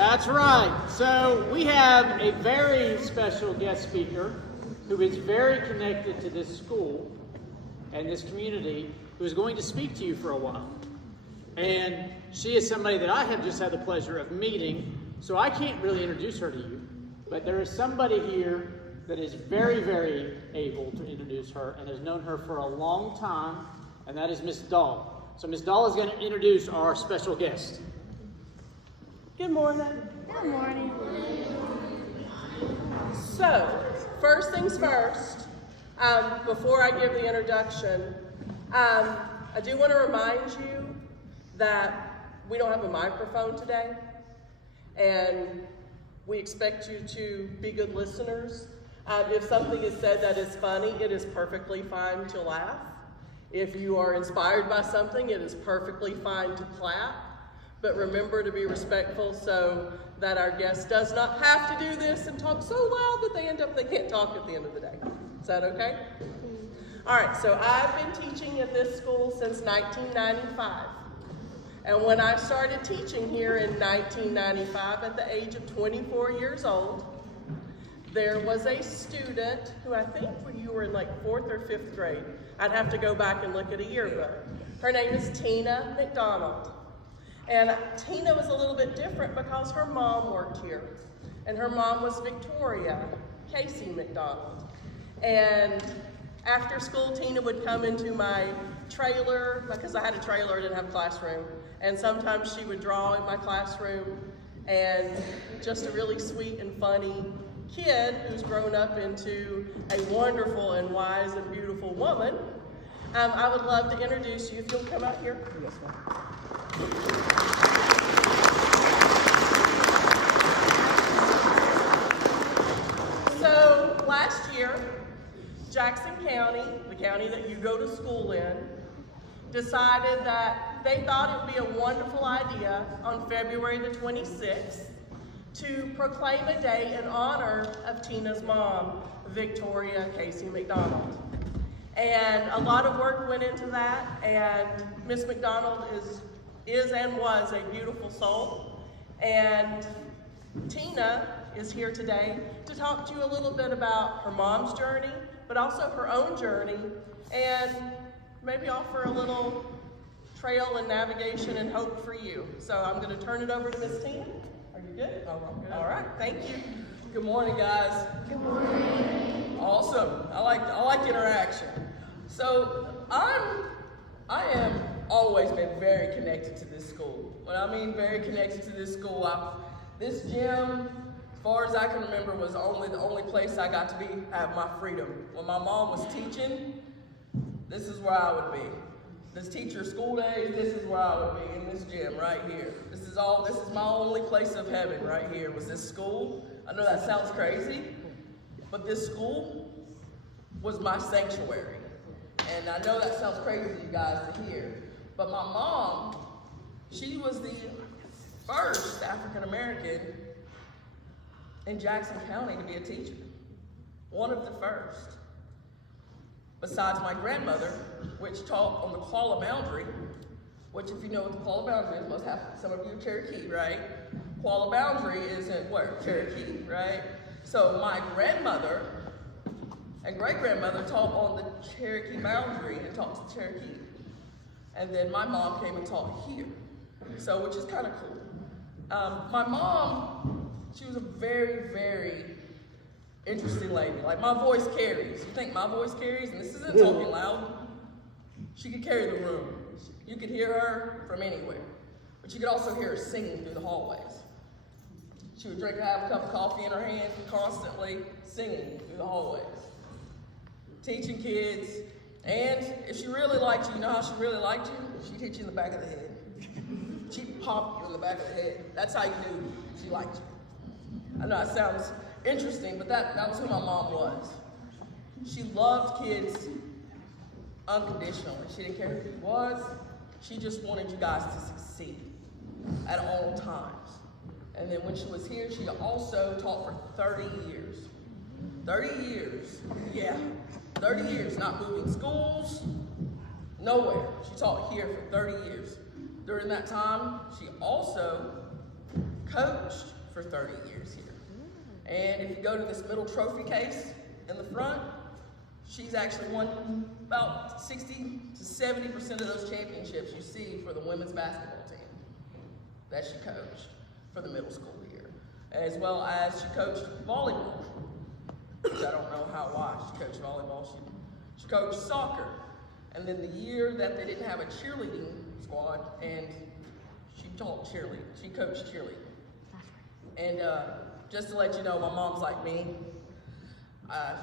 That's right. So we have a very special guest speaker who is very connected to this school and this community, who is going to speak to you for a while. And she is somebody that I have just had the pleasure of meeting, so I can't really introduce her to you. But there is somebody here that is very, very able to introduce her and has known her for a long time, and that is Miss Dahl. So Miss Dahl is going to introduce our special guest. Good morning. Good morning. So, first things first, before I give the introduction, I do want to remind you that we don't have a microphone today, and we expect you to be good listeners. If something is said that is funny, it is perfectly fine to laugh. If you are inspired by something, it is perfectly fine to clap. But remember to be respectful so that our guest does not have to do this and talk so loud that they can't talk at the end of the day. Is that okay? All right, so I've been teaching at this school since 1995. And when I started teaching here in 1995 at the age of 24 years old, there was a student who I think you were in like 4th or 5th grade. I'd have to go back and look at a yearbook. Her name is Tina McDonald. And Tina was a little bit different because her mom worked here. And her mom was Victoria Casey-McDonald. And after school, Tina would come into my trailer, because I had a trailer, I didn't have a classroom. And sometimes she would draw in my classroom. And just a really sweet and funny kid who's grown up into a wonderful and wise and beautiful woman. I would love to introduce you, if you'll come out here. Yes, ma'am. So last year, Jackson County, the county that you go to school in, decided that they thought it would be a wonderful idea on February the 26th to proclaim a day in honor of Tina's mom, Victoria Casey-McDonald. And a lot of work went into that, and Miss McDonald is and was a beautiful soul. And Tina is here today to talk to you a little bit about her mom's journey, but also her own journey, and maybe offer a little trail and navigation and hope for you. So I'm going to turn it over to Miss Tina. Are you good? Oh, I'm good. All right, thank you. Good morning, guys. Good morning. Awesome. I like interaction. So I am always been very connected to this school. When I mean very connected to this school, this gym, as far as I can remember, was the only place I got to have my freedom. When my mom was teaching, this is where I would be. This teacher school days, this is where I would be, in this gym right here. This is my only place of heaven right here, was this school. I know that sounds crazy, but this school was my sanctuary. And I know that sounds crazy to you guys to hear, but my mom, she was the first African American in Jackson County to be a teacher. One of the first. Besides my grandmother, which taught on the Koala Boundary, which if you know what the Koala Boundary is, must have some of you Cherokee, right? Koala Boundary is in where? Cherokee, right? So my grandmother and great-grandmother taught on the Cherokee boundary and taught to Cherokee. And then my mom came and taught here, so which is kind of cool. My mom, she was a very, very interesting lady. Like, my voice carries. You think my voice carries? And this isn't talking loud. She could carry the room. You could hear her from anywhere. But you could also hear her singing through the hallways. She would have a cup of coffee in her hand, constantly singing through the hallways. Teaching kids, and if she really liked you, you know how she really liked you? She'd hit you in the back of the head. She'd pop you in the back of the head. That's how you knew she liked you. I know that sounds interesting, but that was who my mom was. She loved kids unconditionally. She didn't care who he was. She just wanted you guys to succeed at all times. And then when she was here, she also taught for 30 years. 30 years, yeah. 30 years, not moving schools, nowhere. She taught here for 30 years. During that time, she also coached for 30 years here. And if you go to this middle trophy case in the front, she's actually won about 60 to 70% of those championships you see for the women's basketball team that she coached for the middle school here, as well as she coached volleyball, which I don't know why she coached volleyball. She coached soccer, and then the year that they didn't have a cheerleading squad, and she taught cheerleading. She coached cheerleading. And just to let you know, my mom's like me.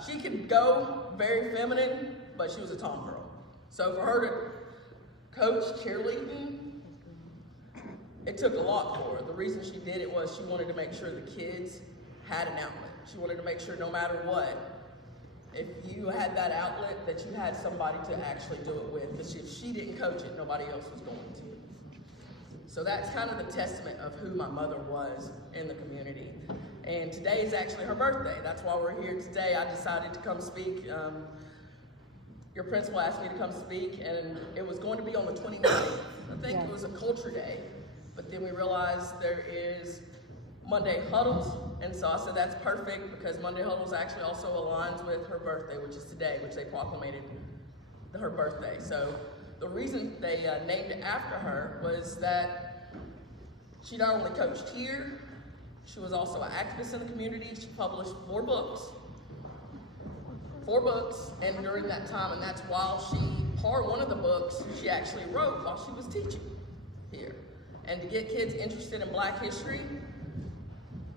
She could go very feminine, but she was a tomgirl. So for her to coach cheerleading, it took a lot for her. The reason she did it was she wanted to make sure the kids had an outlet. She wanted to make sure no matter what, if you had that outlet, that you had somebody to actually do it with. Because if she didn't coach it, nobody else was going to. So that's kind of the testament of who my mother was in the community. And today is actually her birthday. That's why we're here today. I decided to come speak. Your principal asked me to come speak, and it was going to be on the 29th. I think it was a culture day, but then we realized there is Monday huddles, and so I said that's perfect because Monday huddles actually also aligns with her birthday, which is today, which they proclamated her birthday. So the reason they named it after her was that she not only coached here, she was also an activist in the community. She published 4 books, and during that time, and that's while one of the books she actually wrote while she was teaching here. And to get kids interested in Black history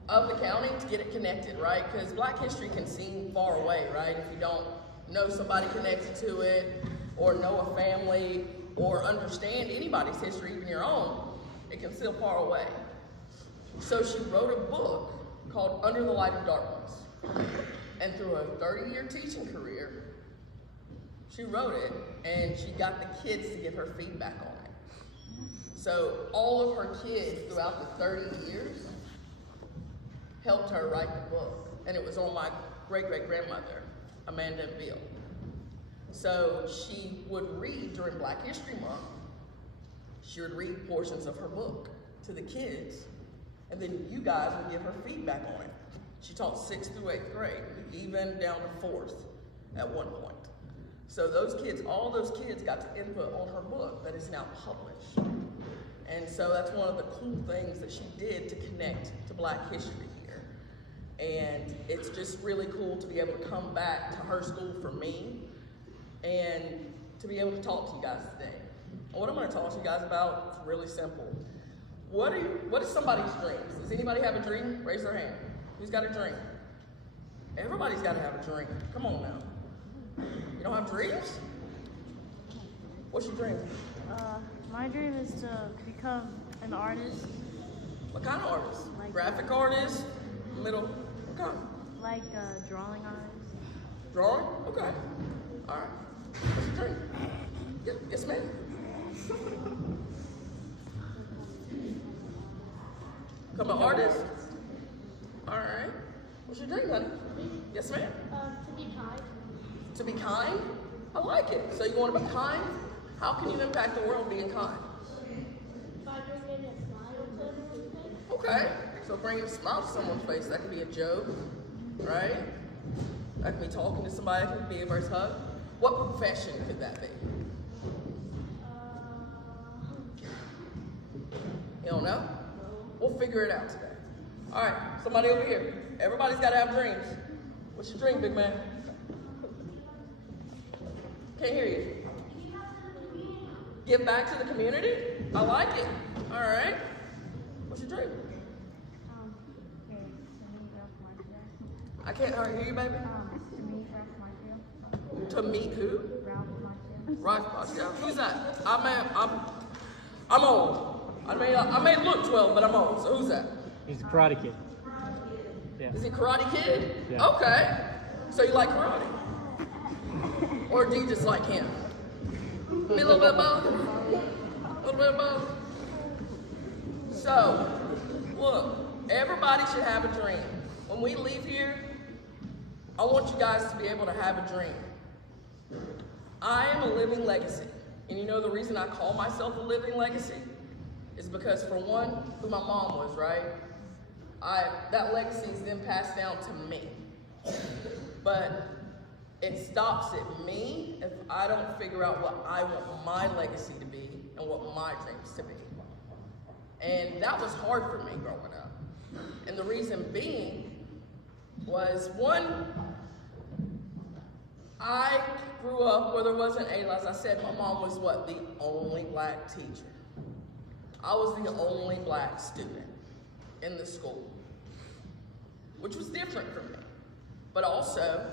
of the county, to get it connected, right? Because Black history can seem far away, right? If you don't know somebody connected to it, or know a family, or understand anybody's history, even your own, it can feel far away. So she wrote a book called Under the Light of Darkness. And through a 30-year teaching career, she wrote it, and she got the kids to give her feedback on it. So all of her kids throughout the 30 years helped her write the book. And it was on my great-great-grandmother, Amanda and Bill. So she would read during Black History Month, she would read portions of her book to the kids, and then you guys would give her feedback on it. She taught 6th through 8th grade, even down to 4th at one point. So all those kids got to input on her book that is now published. And so that's one of the cool things that she did to connect to Black history here. And it's just really cool to be able to come back to her school for me and to be able to talk to you guys today. And what I'm going to talk to you guys about is really simple. What is somebody's dreams? Does anybody have a dream? Raise their hand. Who's got a dream? Everybody's got to have a dream. Come on now. You don't have dreams? What's your dream? My dream is to become an artist, What kind of artist? Like- Graphic artist? What kind? like a drawing artist. Drawing? Okay. All right. What's your dream? Yes, ma'am. Become an artist? All right. What's your dream, honey? Yes, ma'am. To be kind. To be kind? I like it. So you want to be kind? How can you impact the world being kind? By bringing a smile to everyone's face. Okay. So bringing a smile to someone's face. That could be a joke, right? That could be talking to somebody. That could be a first hug. What profession could that be? You don't know? We'll figure it out today. All right, somebody over here. Everybody's got to have dreams. What's your dream, big man? Can't hear you. Give back to the community? I like it. All right. What's your dream? I can't hear you, baby. To meet who? Ralph Macchio. Who's that? I'm old. I may look 12, but I'm old. So who's that? He's a Karate Kid. Yeah. Is he Karate Kid? Yeah. Okay. So you like karate? Or do you just like him? A little bit of both? A little bit of both? So, look, everybody should have a dream. When we leave here, I want you guys to be able to have a dream. I am a living legacy. And you know the reason I call myself a living legacy is because, for one, who my mom was, right? that legacy is then passed down to me. But it stops at me if I don't figure out what I want my legacy to be and what my dreams to be. And that was hard for me growing up. And the reason being was, one, I grew up where there wasn't as I said, my mom was what? The only black teacher. I was the only black student in the school, which was different for me. But also,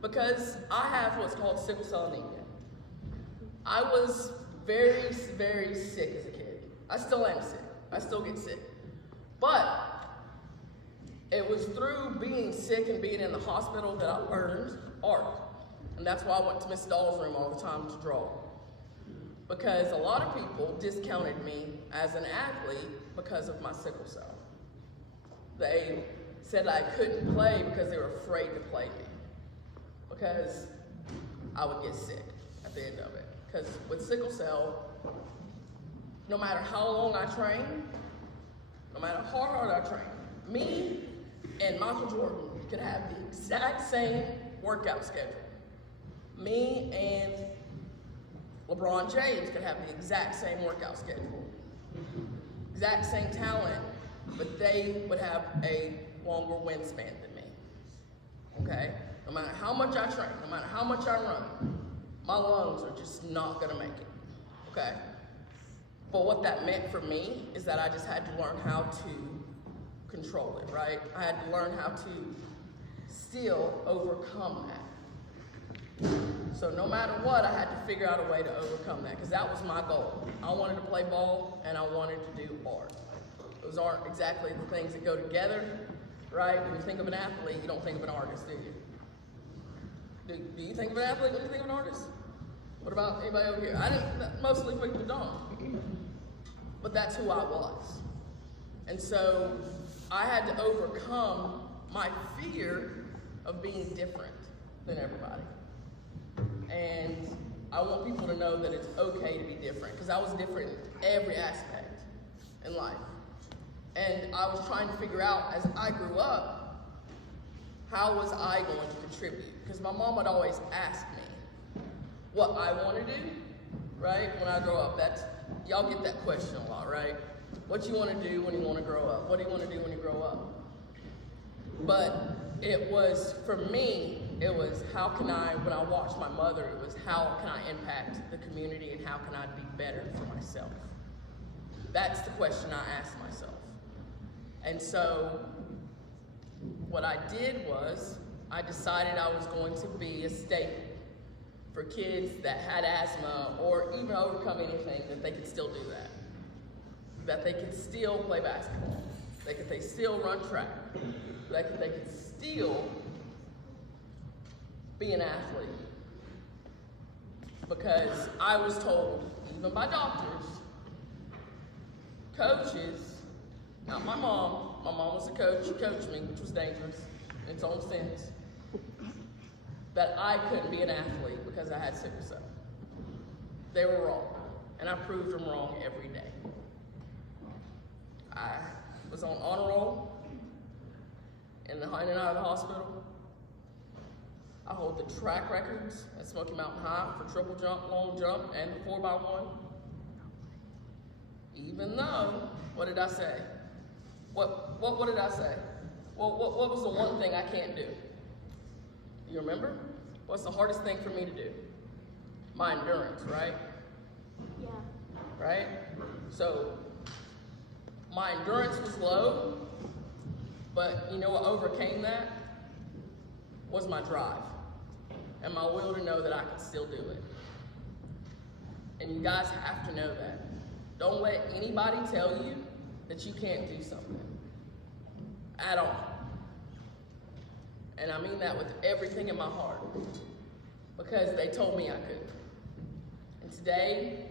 because I have what's called sickle cell anemia. I was very, very sick as a kid. I still am sick. I still get sick. But it was through being sick and being in the hospital that I learned art. And that's why I went to Miss Dahl's room all the time to draw. Because a lot of people discounted me as an athlete because of my sickle cell. They said I couldn't play because they were afraid to play me. Because I would get sick at the end of it. Because with sickle cell, no matter how long I train, no matter how hard I train, me and Michael Jordan could have the exact same workout schedule. Me and LeBron James could have the exact same workout schedule. Exact same talent, but they would have a longer wingspan than me. Okay? No matter how much I train, no matter how much I run, my lungs are just not gonna make it. Okay? But what that meant for me is that I just had to learn how to control it, right? I had to learn how to still overcome that. So no matter what, I had to figure out a way to overcome that, because that was my goal. I wanted to play ball, and I wanted to do art. Those aren't exactly the things that go together, right? When you think of an athlete, you don't think of an artist, do you? Do you think of an athlete when you think of an artist? What about anybody over here? I didn't, mostly Faustine McDonald. But that's who I was. And so I had to overcome my fear of being different than everybody. And I want people to know that it's okay to be different, because I was different in every aspect in life. And I was trying to figure out, as I grew up, how was I going to contribute? Because my mom would always ask me what I want to do, right? When I grow up, y'all get that question a lot, right? What you want to do when you want to grow up? What do you want to do when you grow up? But it was, for me, it was how can I, when I watched my mother, it was how can I impact the community and how can I be better for myself? That's the question I asked myself. And so what I did was I decided I was going to be a staple for kids that had asthma or even overcome anything, that they could still do that. That they could still play basketball. They could still run track. They could still be an athlete. Because I was told, even by doctors, coaches, not my mom was a coach, she coached me, which was dangerous in its own sense, that I couldn't be an athlete because I had sickle cell. They were wrong, and I proved them wrong every day. I was on honor roll in and out of the hospital. I hold the track records at Smokey Mountain High for triple jump, long jump, and the 4x1. Even though, what did I say? What did I say? What was the one thing I can't do? You remember? What's the hardest thing for me to do? My endurance, right? Yeah. Right? So, my endurance was low, but you know what overcame that? Was my drive and my will to know that I could still do it. And you guys have to know that. Don't let anybody tell you that you can't do something at all. And I mean that with everything in my heart, because they told me I couldn't. And today,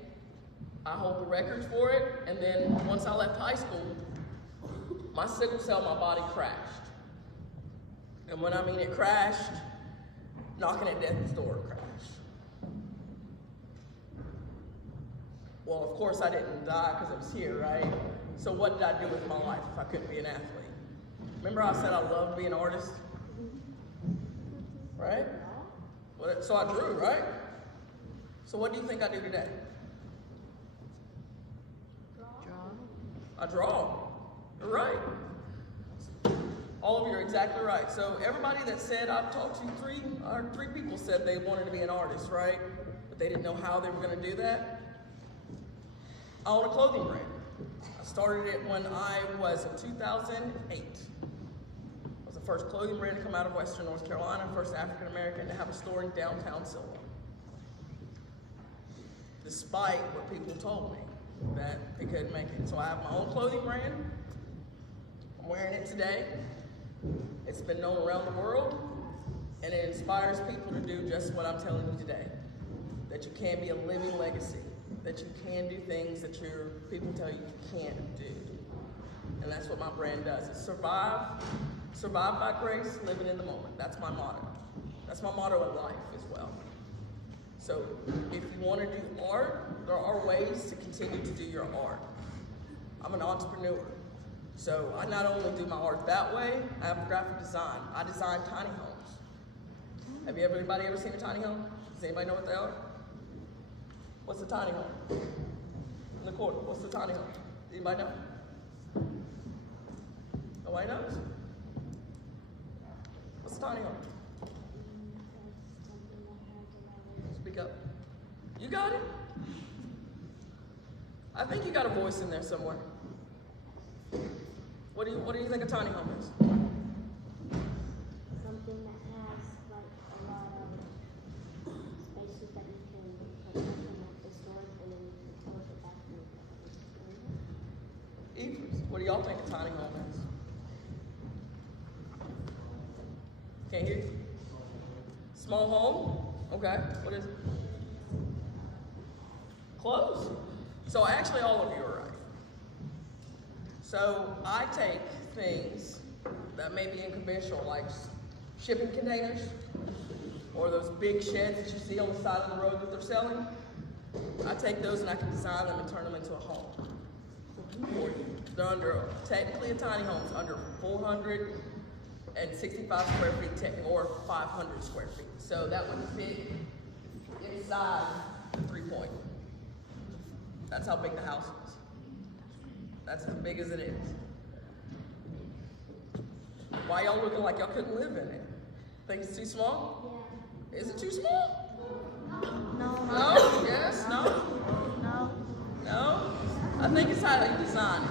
I hold the records for it, and then once I left high school, my sickle cell, my body crashed. And when I mean it crashed, knocking at death's door crashed. Well, of course I didn't die because I was here, right? So what did I do with my life if I couldn't be an athlete? Remember I said I love to be an artist? Right? So I drew, right? So what do you think I do today? I draw. You're right. All of you are exactly right. So everybody that said I've talked to three people said they wanted to be an artist, right? But they didn't know how they were going to do that. I own a clothing brand. I started it when I was in 2008. It was the first clothing brand to come out of Western North Carolina, first African American to have a store in downtown Silver. Despite what people told me that they couldn't make it. So I have my own clothing brand. I'm wearing it today. It's been known around the world, and it inspires people to do just what I'm telling you today. That you can be a living legacy, that you can do things that your people tell you can't do. And that's what my brand does. It's survive by grace, living in the moment. That's my motto. That's my motto in life as well. So if you want to do art, there are ways to continue to do your art. I'm an entrepreneur. So I not only do my art that way, I have graphic design. I design tiny homes. Have anybody ever seen a tiny home? Does anybody know what they are? What's a tiny home? In the corner, what's the tiny home? Anybody know? Nobody knows? What's a tiny home? Speak up. You got it? I think you got a voice in there somewhere. What do you think a tiny home is? Something that has like a lot of spaces that you can put something like the storage and then you can close it back and Evers, what do y'all think a tiny home is? Can't hear you? Small home? Okay, what is it? Close. So actually all of you are right. So I take things that may be unconventional, like shipping containers, or those big sheds that you see on the side of the road that they're selling. I take those and I can design them and turn them into a home. They're under, technically a tiny home is under 465 square feet or 500 square feet. So that would fit inside the 3-point. That's how big the house is. That's as big as it is. Why y'all looking like y'all couldn't live in it? Think it's too small? Yeah. Is it too small? No. No? Yes? No? No. No? I think it's how you design it.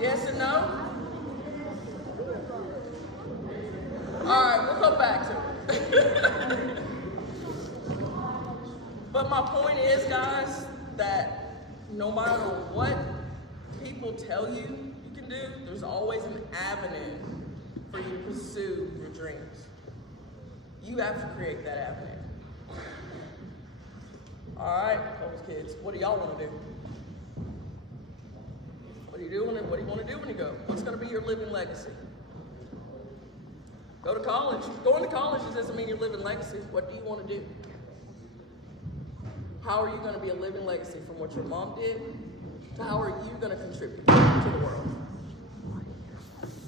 Yes and no? Alright, we'll come back to it. But my point is, guys, that no matter what people tell you you can do, there's always an avenue for you to pursue your dreams. You have to create that avenue. All right, those kids, what do y'all want to do? What do you do what do you want to do when you go? What's going to be your living legacy? Go to college. Going to college doesn't mean you're living legacy. What do you want to do? How are you going to be a living legacy from what your mom did to how are you going to contribute to the world?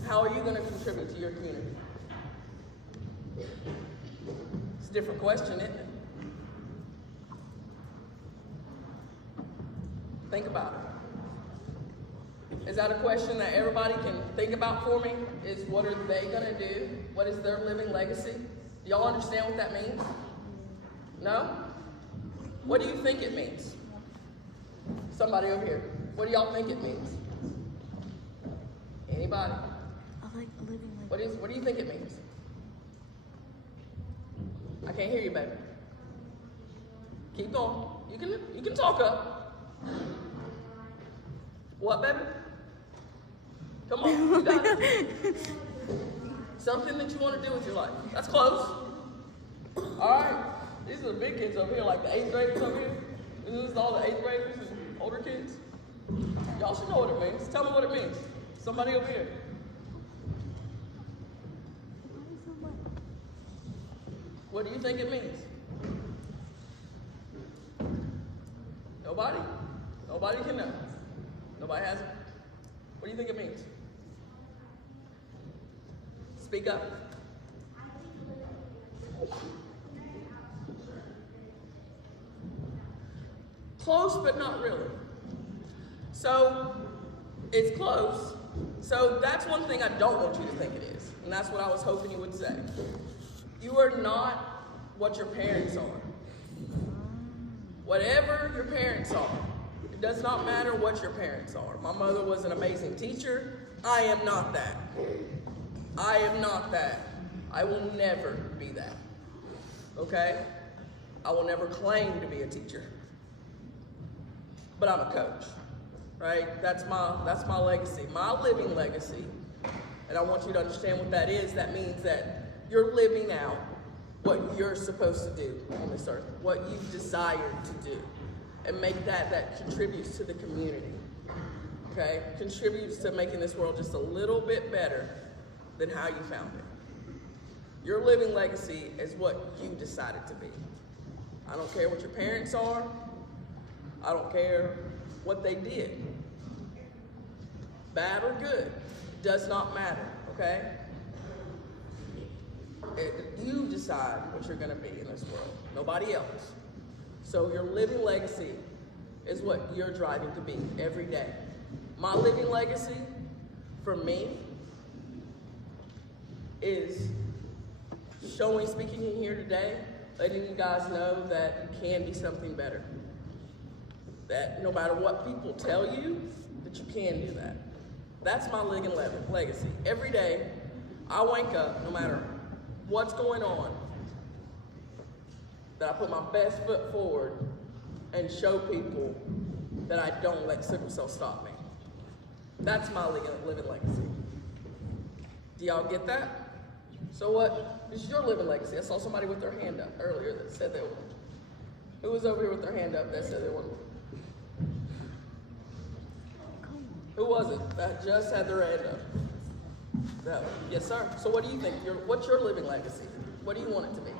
How are you going to contribute to your community? It's a different question, isn't it? Think about it. Is that a question that everybody can think about for me? Is what are they going to do? What is their living legacy? Do y'all understand what that means? No? What do you think it means? Somebody over here. What do y'all think it means? Anybody? I like living like What do you think it means? I can't hear you, baby. Keep going. You can talk up. What, baby? Come on, you got it. Something that you want to do with your life. That's close. All right. These are the big kids over here, like the 8th graders over here. This is all the 8th graders and older kids. Y'all should know what it means. Tell me what it means. Somebody over here. What do you think it means? Nobody? Nobody can know. Nobody has it? What do you think it means? Speak up. Close, but not really. So, it's close. So that's one thing I don't want you to think it is. And that's what I was hoping you would say. You are not what your parents are. Whatever your parents are, it does not matter what your parents are. My mother was an amazing teacher. I am not that. I am not that. I will never be that. Okay? I will never claim to be a teacher. But I'm a coach. Right? That's my legacy, my living legacy. And I want you to understand what that is. That means that you're living out what you're supposed to do on this earth, what you've desired to do, and make that contributes to the community. Okay? Contributes to making this world just a little bit better than how you found it. Your living legacy is what you decided to be. I don't care what your parents are. I don't care what they did. Bad or good, does not matter, okay? You decide what you're gonna be in this world, nobody else. So your living legacy is what you're driving to be every day. My living legacy, for me, is speaking in here today, letting you guys know that you can be something better. That no matter what people tell you, that you can do that. That's my living legacy. Every day, I wake up, no matter what's going on, that I put my best foot forward and show people that I don't let sickle cell stop me. That's my living legacy. Do y'all get that? So what is your living legacy? I saw somebody with their hand up earlier that said they were. Who was over here with their hand up that said they were? Who was it that just had their hand up? That one. Yes, sir. So what do you think? What's your living legacy? What do you want it to be?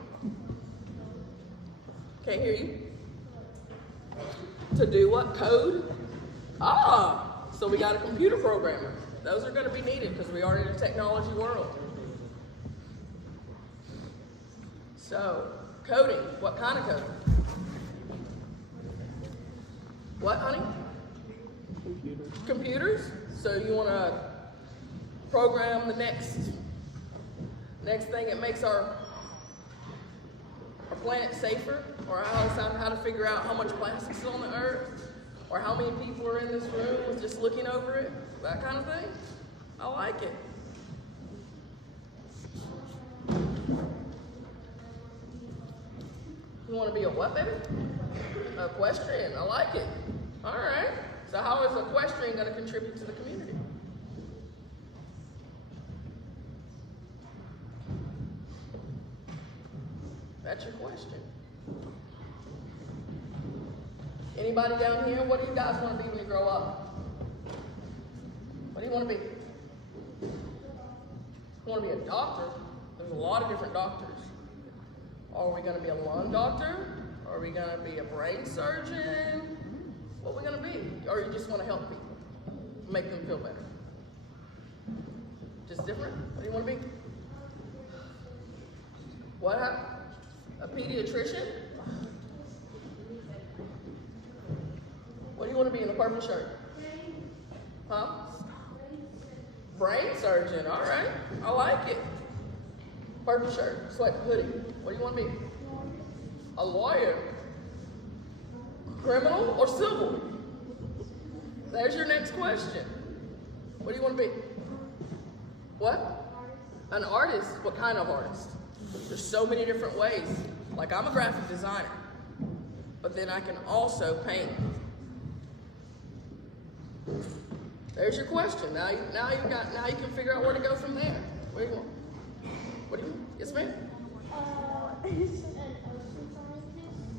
Can't hear you. To do what? Code? So we got a computer programmer. Those are going to be needed because we are in a technology world. So, coding. What kind of coding? What, honey? Computers. So you want to program the next thing that makes our planet safer, or how to figure out how much plastic is on the earth, or how many people are in this room with just looking over it, that kind of thing. I like it. You want to be a what, baby? Equestrian. I like it. All right. So how is equestrian going to contribute to the community? That's your question. Anybody down here, what do you guys want to be when you grow up? What do you want to be? You want to be a doctor? There's a lot of different doctors. Are we going to be a lung doctor? Are we going to be a brain surgeon? What are we going to be? Or you just want to help people, make them feel better? Just different? What do you want to be? What happened? A pediatrician? What do you want to be in a purple shirt? Huh? Brain surgeon. All right. I like it. Purple shirt, sweat, hoodie. What do you want to be? A lawyer. Criminal or civil? There's your next question. What do you want to be? What? An artist. What kind of artist? There's so many different ways. Like I'm a graphic designer, but then I can also paint. There's your question. Now you can figure out where to go from there. What do you want? What do you want? Yes, ma'am? An ocean scientist.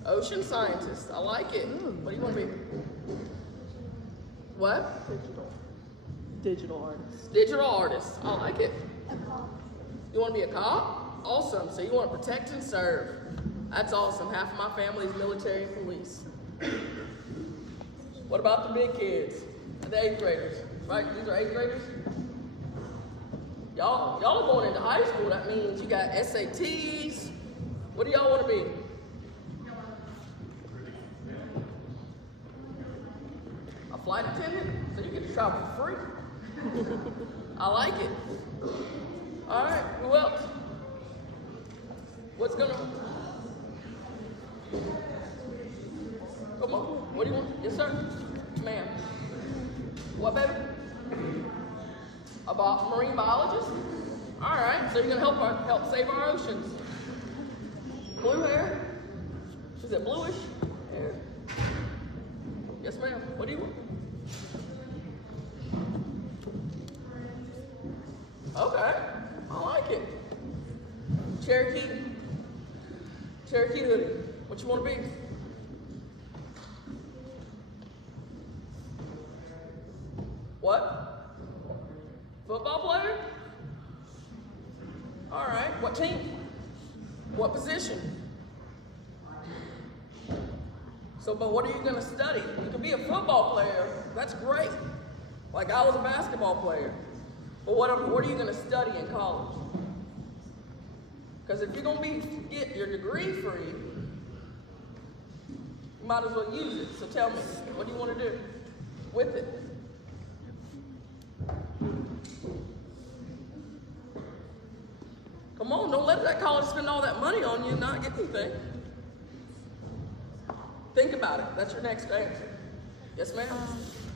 Ocean scientist. I like it. What do you want to be? What? Digital artist. Digital artist. I like it. A cop. You want to be a cop? Awesome. So you want to protect and serve. That's awesome. Half of my family is military and police. What about the big kids? The 8th graders? right? These are 8th graders. Y'all going into high school, that means you got SATs. What do y'all want to be? A flight attendant? So you get to travel for free. I like it. All right, who else? What's gonna... Come on, what do you want? Yes, sir? Ma'am. What, baby? A marine biologist? All right, so you're gonna help save our oceans. Blue hair? Is it bluish hair? Yes, ma'am. What do you want? Okay, I like it. Cherokee hoodie. What you want to be? What? Football player? All right. What team? What position? So, but what are you going to study? You can be a football player. That's great. Like I was a basketball player. But what are you going to study in college? Because if you're going to get your degree free, you might as well use it. So tell me, what do you want to do with it? Come on, don't let that college spend all that money on you and not get anything. Think about it. That's your next answer. Yes, ma'am?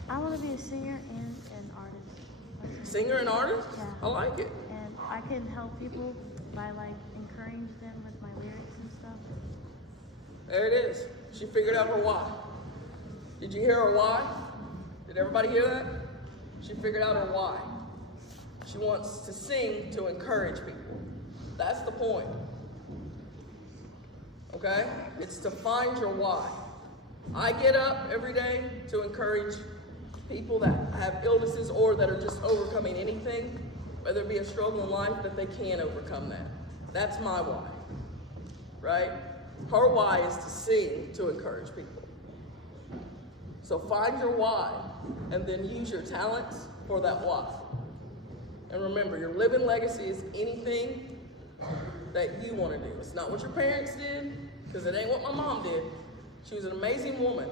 I want to be a singer and an artist. Singer and artist? Yeah. I like it. And I can help people by like encouraging them with my lyrics and stuff. There it is. She figured out her why. Did you hear her why? Did everybody hear that? She figured out her why. She wants to sing to encourage people. That's the point. Okay? It's to find your why. I get up every day to encourage people that have illnesses or that are just overcoming anything, whether it be a struggle in life, that they can overcome that. That's my why. Right? Her why is to sing to encourage people. So find your why and then use your talents for that why. And remember, your living legacy is anything that you want to do. It's not what your parents did, because it ain't what my mom did. She was an amazing woman,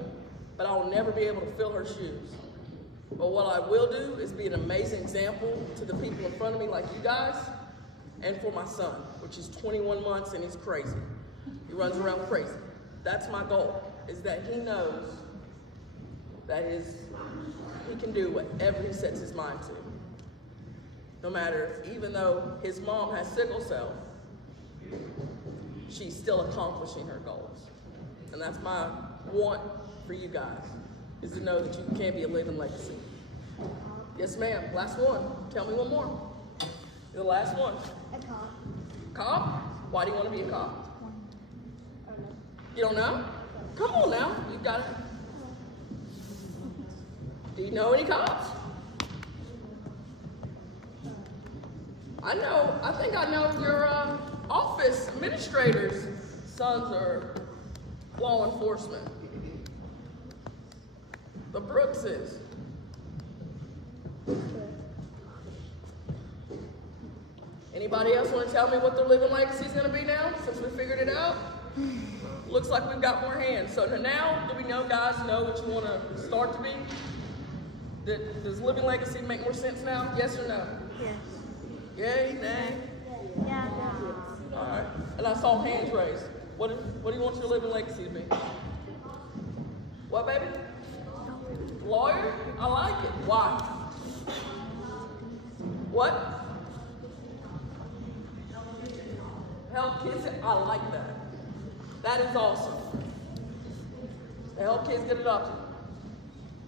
but I will never be able to fill her shoes. But what I will do is be an amazing example to the people in front of me, like you guys, and for my son, which is 21 months and he's crazy. He runs around crazy. That's my goal, is that he knows that he can do whatever he sets his mind to. No matter, even though his mom has sickle cell, she's still accomplishing her goals. And that's my want for you guys, is to know that you can be a living legacy. Yes, ma'am. Last one. Tell me one more. The last one. A cop. Cop? Why do you want to be a cop? I don't know. You don't know? Come on now. You got it. Do you know any cops? I think I know your office administrator's sons are law enforcement. The Brookses. Anybody else want to tell me what their living legacy is going to be now, since we figured it out? Looks like we've got more hands. So now, do we know, guys, know what you want to start to be? Does living legacy make more sense now? Yes or no? Yes. Yay, nay? Yeah. All right. And I saw hands raised. What do you want your living legacy to be? What, baby? Lawyer? I like it. Why? What? Help kids? I like that. That is awesome. To help kids get adopted.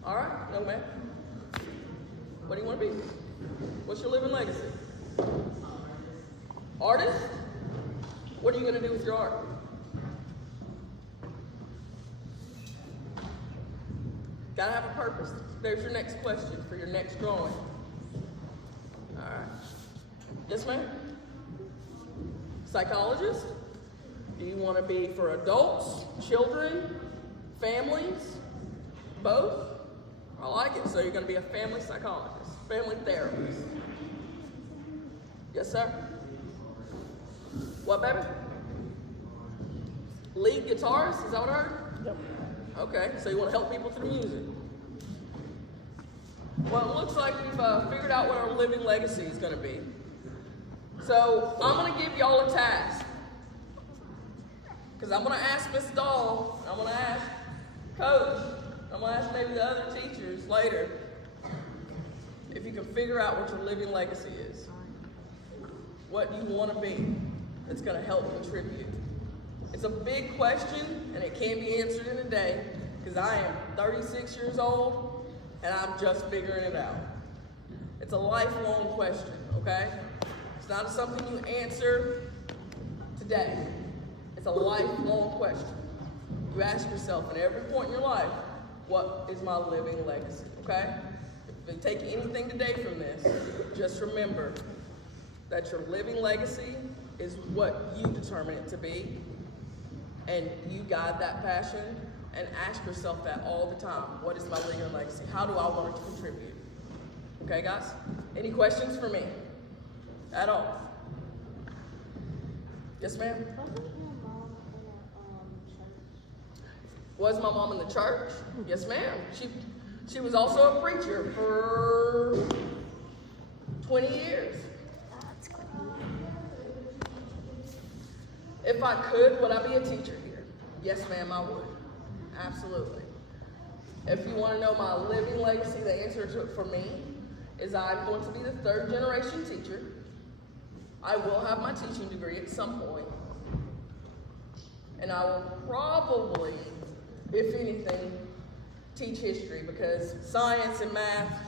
All right, young man. What do you want to be? What's your living legacy? Artist? What are you going to do with your art? Gotta have a purpose. There's your next question for your next drawing. All right. Yes, ma'am? Psychologist? Do you want to be for adults, children, families, both? I like it. So you're going to be a family psychologist. family therapist. Yes, sir? What, baby? Lead guitarist, is that what I heard? Yep. Okay, so you want to help people through music. Well, it looks like we've figured out what our living legacy is going to be. So I'm going to give y'all a task. Because I'm going to ask Miss Dahl, I'm going to ask Coach, I'm going to ask maybe the other teachers later if you can figure out what your living legacy is. What you want to be that's going to help contribute. It's a big question, and it can't be answered in a day, because I am 36 years old, and I'm just figuring it out. It's a lifelong question, okay? It's not something you answer today. It's a lifelong question. You ask yourself at every point in your life, what is my living legacy, okay? If you take anything today from this, just remember that your living legacy is what you determine it to be, and you guide that passion, and ask yourself that all the time. What is my living legacy? How do I want to contribute? Okay, guys? Any questions for me? At all? Yes, ma'am? Wasn't your mom in a church? Was my mom in the church? Yes, ma'am. She was also a preacher for 20 years. That's great. If I could, would I be a teacher here? Yes, ma'am, I would. Absolutely. If you want to know my living legacy, the answer to it for me is I'm going to be the 3rd generation teacher. I will have my teaching degree at some point. And I will probably, if anything, teach history, because science and math,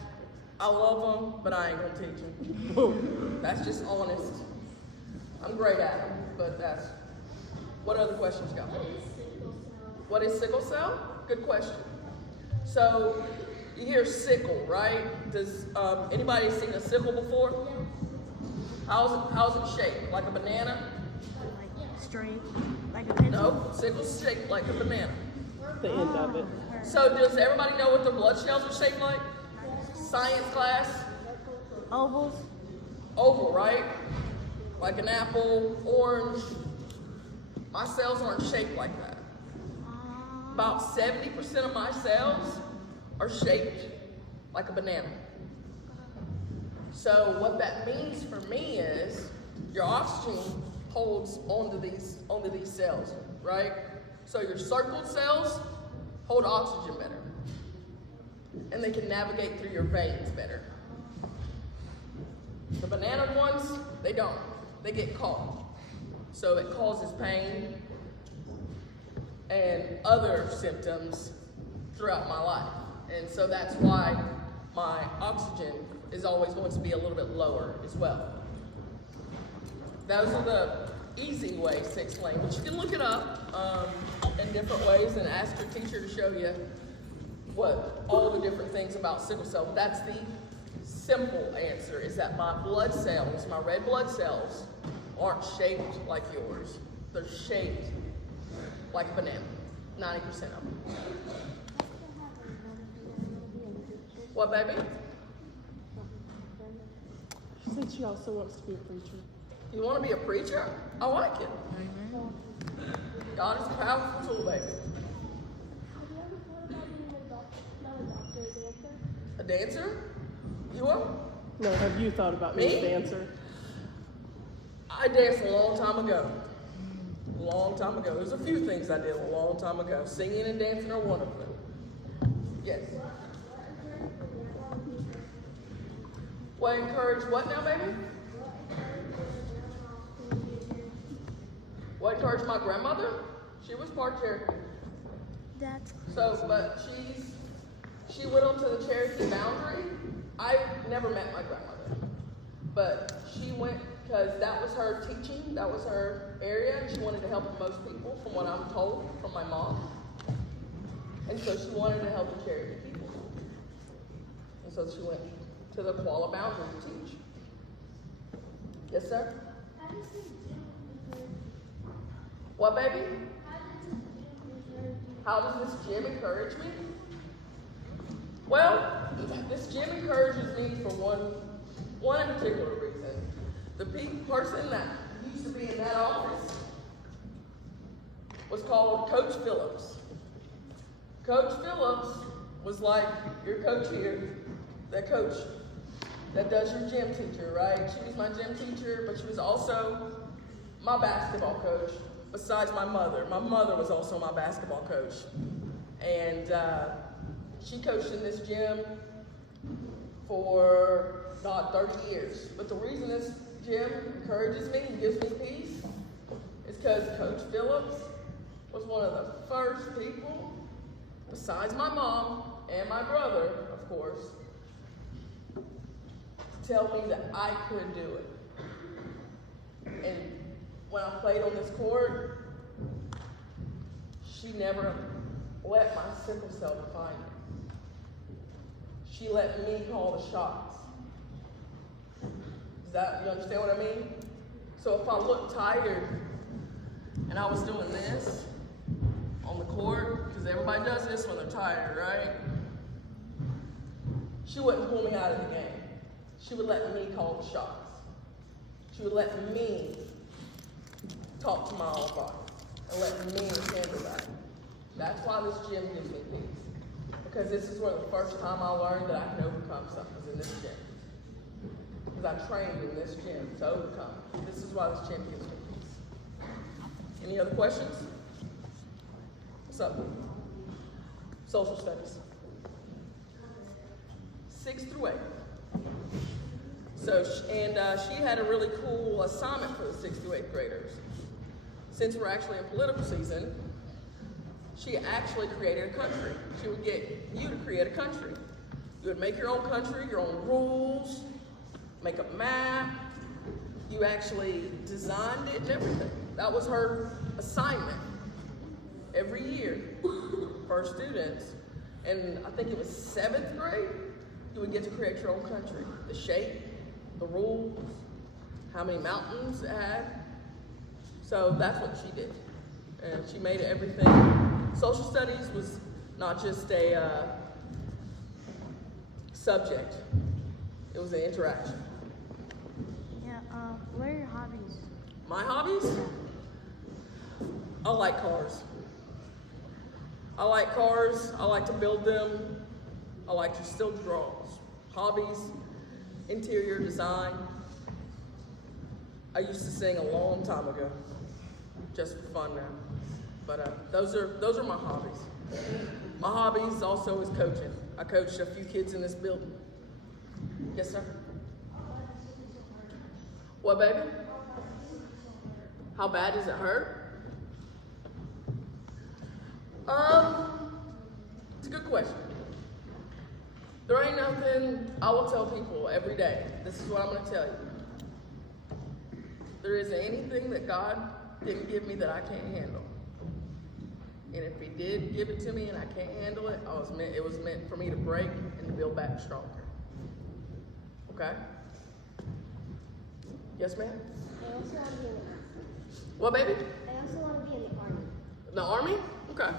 I love them, but I ain't going to teach them. That's just honest. I'm great at them, but that's... What other questions you got? What is sickle cell? Good question. So, you hear sickle, right? Does anybody seen a sickle before? How's it shaped? Like a banana? Like straight, like a pencil. No, sickle's shaped like a banana. The end of it. So does everybody know what their blood cells are shaped like? Science class? Ovals. Oval, right? Like an apple, orange. My cells aren't shaped like that. About 70% of my cells are shaped like a banana. So what that means for me is your oxygen holds onto these cells, right? So your circled cells hold oxygen better, and they can navigate through your veins better. The banana ones, they don't. They get caught. So it causes pain and other symptoms throughout my life. And so that's why my oxygen is always going to be a little bit lower as well. Those are the easy ways to explain, but you can look it up in different ways and ask your teacher to show you what all the different things about sickle cell. But that's the simple answer, is that my blood cells, my red blood cells, aren't shaped like yours. They're shaped like a banana, 90% of them. What, baby? She said she also wants to be a preacher. You want to be a preacher? I like it. God is a powerful tool, baby. Have you ever thought about being a dancer? A dancer? You are? No, have you thought about being Me? a dancer? I danced a long time ago. A long time ago. There's a few things I did a long time ago. Singing and dancing are one of them. Yes. What encouraged what now, baby? What encouraged my grandmother? She was part Cherokee. That's So, but she went on to the Cherokee boundary. I never met my grandmother, but she went because that was her teaching, that was her area, and she wanted to help most people, from what I'm told from my mom. And so she wanted to help the Cherokee people. And so she went to the Koala boundary to teach. Yes, sir? What, baby? How does this gym encourage me? Well, this gym encourages me for one in particular reason. The person that used to be in that office was called Coach Phillips. Coach Phillips was like your coach here, that coach that does your gym teacher, right? She was my gym teacher, but she was also my basketball coach, besides my mother. My mother was also my basketball coach. And she coached in this gym for about 30 years. But the reason this gym encourages me and gives me peace is because Coach Phillips was one of the first people, besides my mom and my brother, of course, to tell me that I could do it. And when I played on this court, she never let my sickle cell define me. She let me call the shots. You understand what I mean? So if I looked tired and I was doing this on the court, because everybody does this when they're tired, right? She wouldn't pull me out of the game. She would let me call the shots. She would let me talk to my own body and let me handle that. That's why this gym gives me peace. Because this is where the first time I learned that I can overcome something was in this gym. Because I trained in this gym to overcome. This is why this gym gives me peace. Any other questions? What's up? Social studies. 6 through 8. So, she had a really cool assignment for the 6th through 8th graders. Since we're actually in political season, she actually created a country. She would get you to create a country. You would make your own country, your own rules, make a map. You actually designed it and everything. That was her assignment every year for her students. And I think it was 7th grade, you would get to create your own country. The shape, the rules, how many mountains it had. So that's what she did. And she made everything. Social studies was not just a subject. It was an interaction. Yeah, what are your hobbies? My hobbies? I like cars. I like cars. I like to build them. I like to still draw. Hobbies, interior design. I used to sing a long time ago, just for fun now. But those are my hobbies. My hobbies also is coaching. I coached a few kids in this building. Yes, sir. What, baby? How bad does it hurt? It's a good question. There ain't nothing I will tell people every day. This is what I'm going to tell you. There isn't anything that God didn't give me that I can't handle. And if He did give it to me and I can't handle it, it was meant for me to break and to build back stronger. Okay? Yes, ma'am? I also want to be in the army. What, baby? I also want to be in the army. The army? Okay.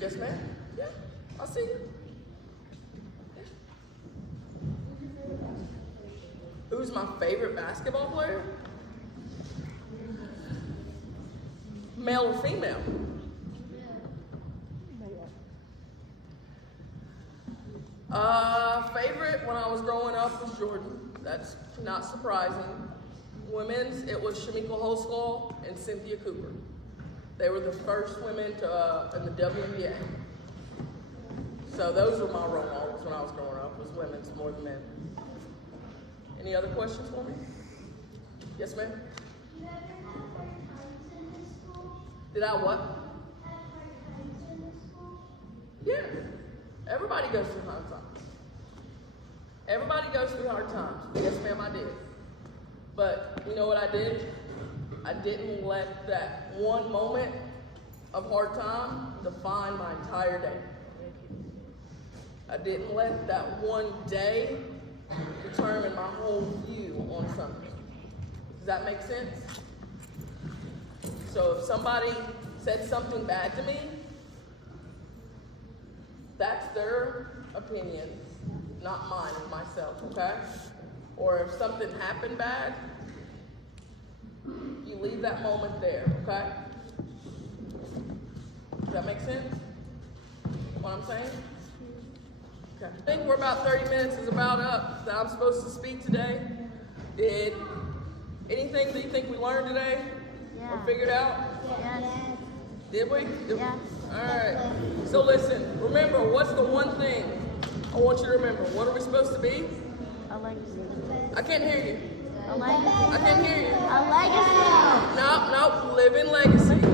Yes, ma'am? Yeah, I see you. Yeah. Who's my favorite basketball player? Male or female? Favorite when I was growing up was Jordan. That's not surprising. Women's, it was Shamika Holsclaw and Cynthia Cooper. They were the first women to in the WNBA. So those were my role models when I was growing up, was women's more than men. Any other questions for me? Yes, ma'am? You ever have hard times in this school? Did I what? Have hard times in this school? Yeah. Everybody goes through hard times. Everybody goes through hard times. Yes, ma'am, I did. But you know what I did? I didn't let that one moment of hard time define my entire day. I didn't let that one day determine my whole view on something. Does that make sense? So if somebody said something bad to me, that's their opinion, not mine of myself, okay? Or if something happened bad, you leave that moment there, okay? Does that make sense? What I'm saying? Okay. I think we're about 30 minutes is about up that I'm supposed to speak today. Did anything that you think we learned today or Yeah. figured out? Yes. Did we? Yes. All right. So listen, remember, what's the one thing I want you to remember? What are we supposed to be? A legacy. I can't hear you. A legacy. I can't hear you. A legacy. No, living legacy.